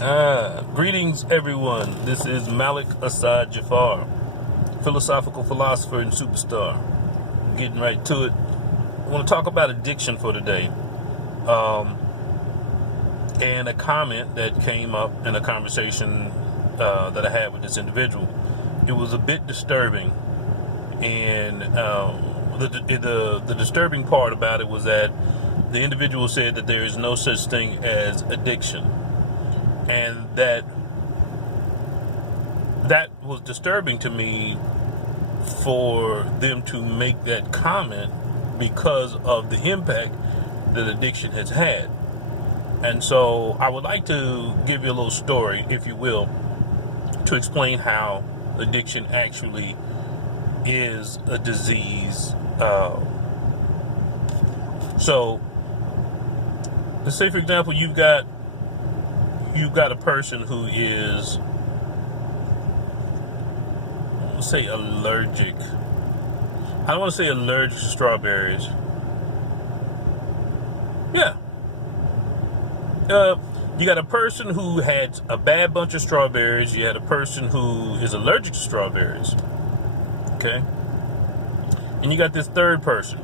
Greetings, everyone. This is Malik Assad Jafar, philosophical philosopher and superstar. Getting right to it. I want to talk about addiction for today. And a comment that came up in a conversation that I had with this individual. It was a bit disturbing, and the disturbing part about it was that the individual said that there is no such thing as addiction. And that was disturbing to me for them to make that comment because of the impact that addiction has had. And so I would like to give you a little story, if you will, to explain how addiction actually is a disease. So let's say, for example, you've got a person who is, let's say, allergic. I don't want to say allergic to strawberries. Yeah. You got a person who had a bad bunch of strawberries. You had a person who is allergic to strawberries. Okay? And you got this third person.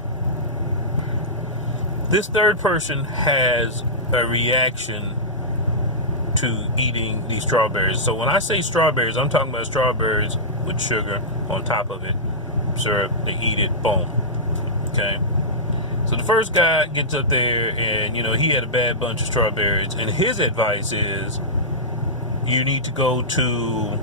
This third person has a reaction to eating these strawberries. So when I say strawberries, I'm talking about strawberries with sugar on top of it, syrup. They eat it, boom. Okay. So the first guy gets up there, and he had a bad bunch of strawberries, and his advice is, you need to go to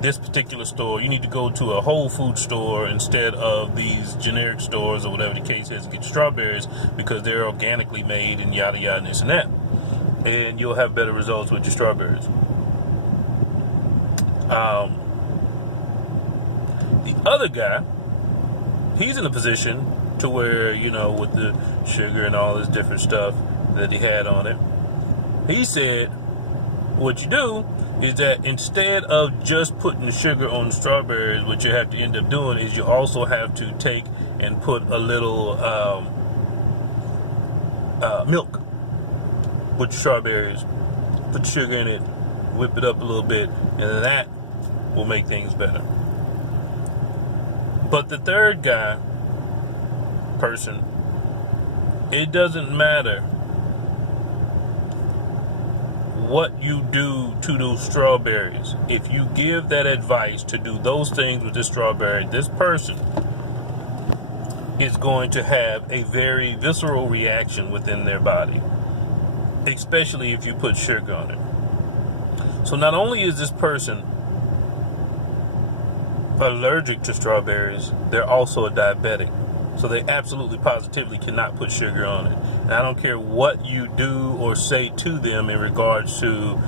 this particular store. You need to go to a Whole Food store instead of these generic stores or whatever the case is, and get strawberries because they're organically made and yada yada and this and that. And you'll have better results with your strawberries. The other guy, he's in a position to where, with the sugar and all this different stuff that he had on it, he said, what you do is that instead of just putting the sugar on the strawberries, what you have to end up doing is you also have to take and put a little milk with strawberries, put sugar in it, whip it up a little bit, and then that will make things better. But the third person, it doesn't matter what you do to those strawberries. If you give that advice to do those things with this strawberry, this person is going to have a very visceral reaction within their body, especially if you put sugar on it. So not only is this person allergic to strawberries, they're also a diabetic. So they absolutely positively cannot put sugar on it. And I don't care what you do or say to them in regards to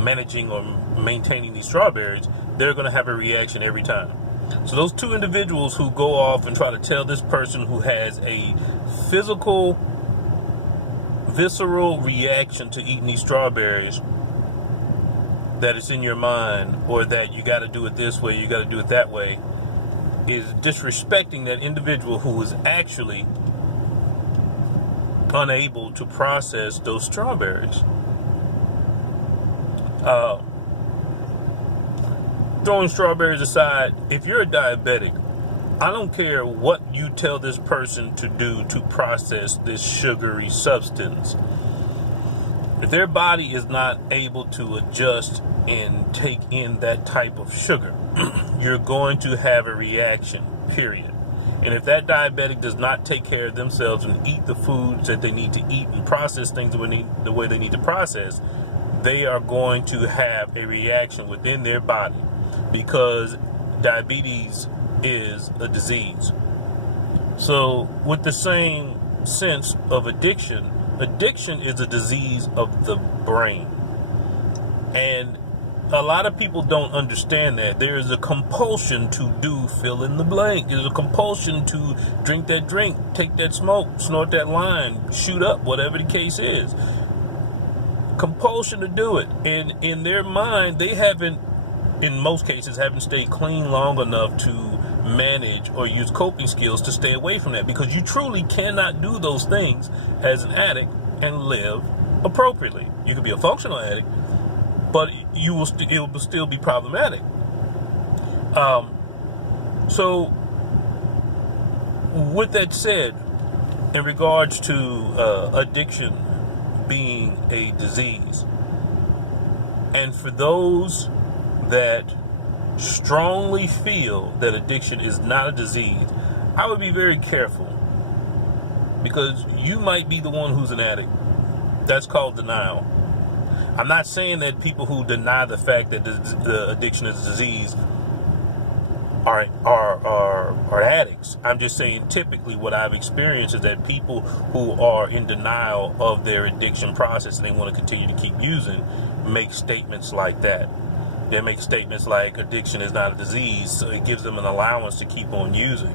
managing or maintaining these strawberries, they're going to have a reaction every time. So those two individuals who go off and try to tell this person who has a physical, visceral reaction to eating these strawberries that it's in your mind, or that you got to do it this way, you got to do it that way, is disrespecting that individual who is actually unable to process those strawberries. Throwing strawberries aside, if you're a diabetic, I don't care what you tell this person to do to process this sugary substance. If their body is not able to adjust and take in that type of sugar, you're going to have a reaction, period. And if that diabetic does not take care of themselves and eat the foods that they need to eat and process things the way they need to process, they are going to have a reaction within their body, because diabetes is a disease. So with the same sense of addiction, addiction is a disease of the brain. And a lot of people don't understand that. There is a compulsion to do fill in the blank. There's a compulsion to drink that drink, take that smoke, snort that line, shoot up, whatever the case is. Compulsion to do it. And in their mind, they haven't, in most cases, haven't stayed clean long enough to manage or use coping skills to stay away from that, because you truly cannot do those things as an addict and live appropriately. You could be a functional addict, but it will still be problematic. So, with that said, in regards to addiction being a disease, and for those that strongly feel that addiction is not a disease, I would be very careful, because you might be the one who's an addict. That's called denial. I'm not saying that people who deny the fact that the addiction is a disease are addicts. I'm just saying typically what I've experienced is that people who are in denial of their addiction process and they want to continue to keep using make statements like that. They make statements like addiction is not a disease, so it gives them an allowance to keep on using.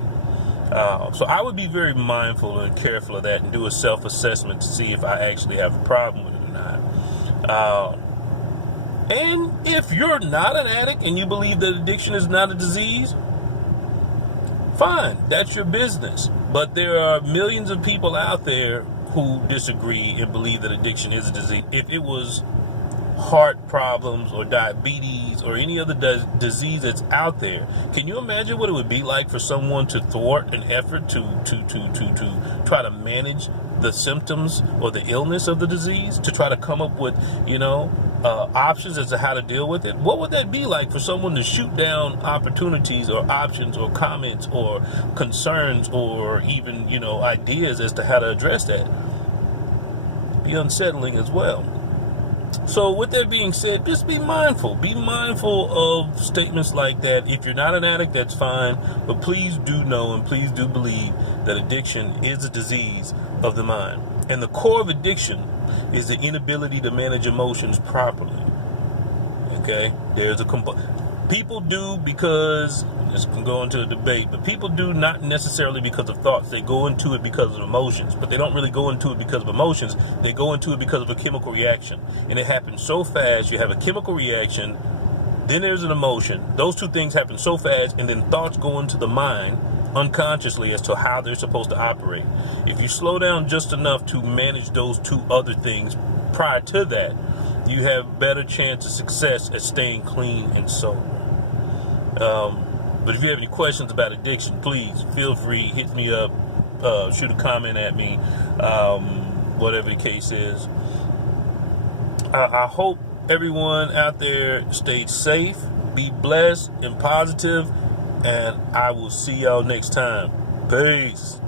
So I would be very mindful and careful of that and do a self-assessment to see if I actually have a problem with it or not. And if you're not an addict and you believe that addiction is not a disease, fine, that's your business. But there are millions of people out there who disagree and believe that addiction is a disease. If it was heart problems or diabetes or any other disease that's out there, can you imagine what it would be like for someone to thwart an effort to try to manage the symptoms or the illness of the disease, to try to come up with, options as to how to deal with it? What would that be like for someone to shoot down opportunities or options or comments or concerns or even, ideas as to how to address that? Be unsettling as well. So with that being said, just be mindful. Be mindful of statements like that. If you're not an addict, that's fine. But please do know and please do believe that addiction is a disease of the mind. And the core of addiction is the inability to manage emotions properly. Okay? There's people do because, this can go into a debate, but people do not necessarily because of thoughts. They go into it because of emotions, but they don't really go into it because of emotions. They go into it because of a chemical reaction. And it happens so fast. You have a chemical reaction, then there's an emotion. Those two things happen so fast, and then thoughts go into the mind unconsciously as to how they're supposed to operate. If you slow down just enough to manage those two other things prior to that, you have better chance of success at staying clean and sober. But if you have any questions about addiction, please feel free, hit me up, shoot a comment at me, whatever the case is. I hope everyone out there stays safe, be blessed and positive, and I will see y'all next time. Peace.